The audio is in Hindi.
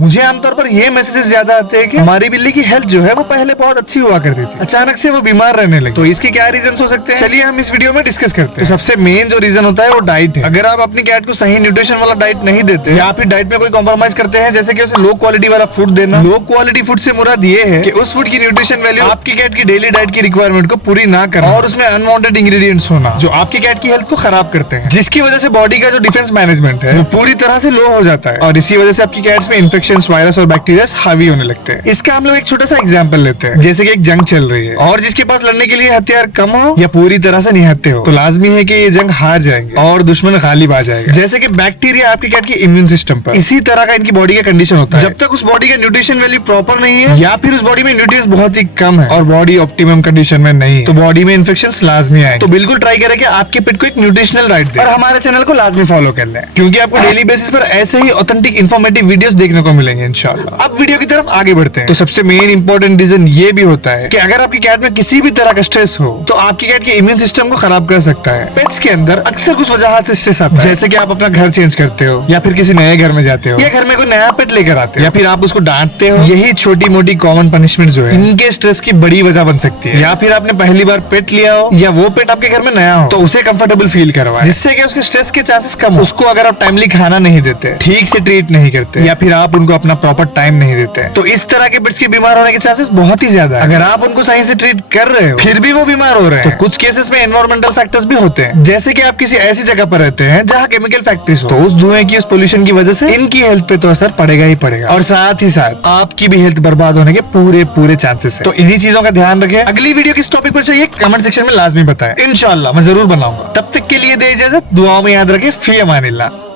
मुझे आमतौर पर ये मैसेजेस ज्यादा आते हैं कि हमारी बिल्ली की हेल्थ जो है वो पहले बहुत अच्छी हुआ करती थी, अचानक से वो बीमार रहने लगी। तो इसके क्या रीजन हो सकते हैं, चलिए हम इस वीडियो में डिस्कस करते हैं। तो सबसे मेन जो रीजन होता है वो डाइट है। अगर आप अपनी कैट को सही न्यूट्रिशन वाला डाइट नहीं देते या फिर डाइट में कोई कॉम्प्रोमाइज करते हैं, जैसे कि उसे लो क्वालिटी वाला फूड देना। लो क्वालिटी फूड से मुराद ये है कि उस फूड की न्यूट्रिशन वैल्यू आपकी कैट की डेली डाइट की रिक्वायरमेंट को पूरी ना करना और उसमें अनवांटेड इंग्रेडिएंट्स होना जो आपकी कैट की हेल्थ को खराब करते हैं, जिसकी वजह से बॉडी का जो डिफेंस मैनेजमेंट है वो पूरी तरह से लो हो जाता है और इसी वजह से आपकी कैट्स में इन्फेक्शन, वायरस और बैक्टीरिया हावी होने लगते हैं। इसका हम लोग एक छोटा सा एग्जांपल लेते हैं, जैसे कि एक जंग चल रही है और जिसके पास लड़ने के लिए हथियार कम हो या पूरी तरह से निहत्थे हो, तो लाजमी है कि ये जंग हार जाएंगे और दुश्मन गालिब आ जाएगा। जैसे कि बैक्टीरिया आपकी कैट की इम्यून सिस्टम पर, इसी तरह का इनकी बॉडी का कंडीशन होता है। जब तक उस बॉडी का न्यूट्रिशन वैल्यू प्रॉपर नहीं है या फिर उस बॉडी में न्यूट्रिएंट्स बहुत ही कम है और बॉडी ऑप्टिमम कंडीशन में नहीं, तो बॉडी में इन्फेक्शन लाजमी आएंगे। तो बिल्कुल ट्राई करें कि आपके पेट को एक न्यूट्रिशनल डाइट दें और हमारे चैनल को लाजमी फॉलो कर लें, क्योंकि आपको डेली बेसिस पर ऐसे ही ऑथेंटिक इन्फॉर्मेटिव वीडियोस देखने को मिलेंगे इंशाल्लाह। अब वीडियो की तरफ आगे बढ़ते हैं। तो सबसे मेन इंपॉर्टेंट रीजन ये भी होता है कि अगर आपकी कैट में किसी भी तरह का स्ट्रेस हो तो आपकी कैट के इम्यून सिस्टम को खराब कर सकता है। पेट्स के अंदर अक्सर कुछ वजह से स्ट्रेस आता है, जैसे कि आप अपना घर चेंज करते हो या फिर किसी नए घर में जाते हो या घर में कोई नया पेट लेकर आते हो या फिर आप उसको डांटते हो। यही छोटी मोटी कॉमन पनिशमेंट जो है इनके स्ट्रेस की बड़ी वजह बन सकती है। या फिर आपने पहली बार पेट लिया हो या वो पेट आपके घर में नया हो तो उसे कंफर्टेबल फील करवाएं, जिससे कि उसके स्ट्रेस के चांसेस कम हो। उसको अगर आप टाइमली खाना नहीं देते, ठीक से ट्रीट नहीं करते या फिर आप उनको अपना प्रॉपर टाइम नहीं देते, तो इस तरह के पेट्स के बीमार होने के चांसेस बहुत ही ज्यादा है। अगर आप उनको सही से ट्रीट कर रहे हो फिर भी वो बीमार हो रहे हैं, तो कुछ केसेस में एनवायरमेंटल फैक्टर्स भी होते हैं, जैसे कि आप किसी ऐसी जगह पर रहते हैं जहाँ केमिकल फैक्ट्रीज हो, तो उस धुएं की, उस पोल्यूशन की वजह से इनकी हेल्थ पे तो असर पड़ेगा ही पड़ेगा और साथ ही साथ आपकी भी हेल्थ बर्बाद होने के पूरे चांसेस है। तो इन्हीं चीजों का ध्यान रखें। अगली वीडियो किस टॉपिक पर चाहिए कमेंट सेक्शन में लाजमी बताएं, इंशाल्लाह मैं जरूर बनाऊंगा। तब तक के लिए दे इजाजत, दुआओं में याद रखें। फी अमानिल्लाह।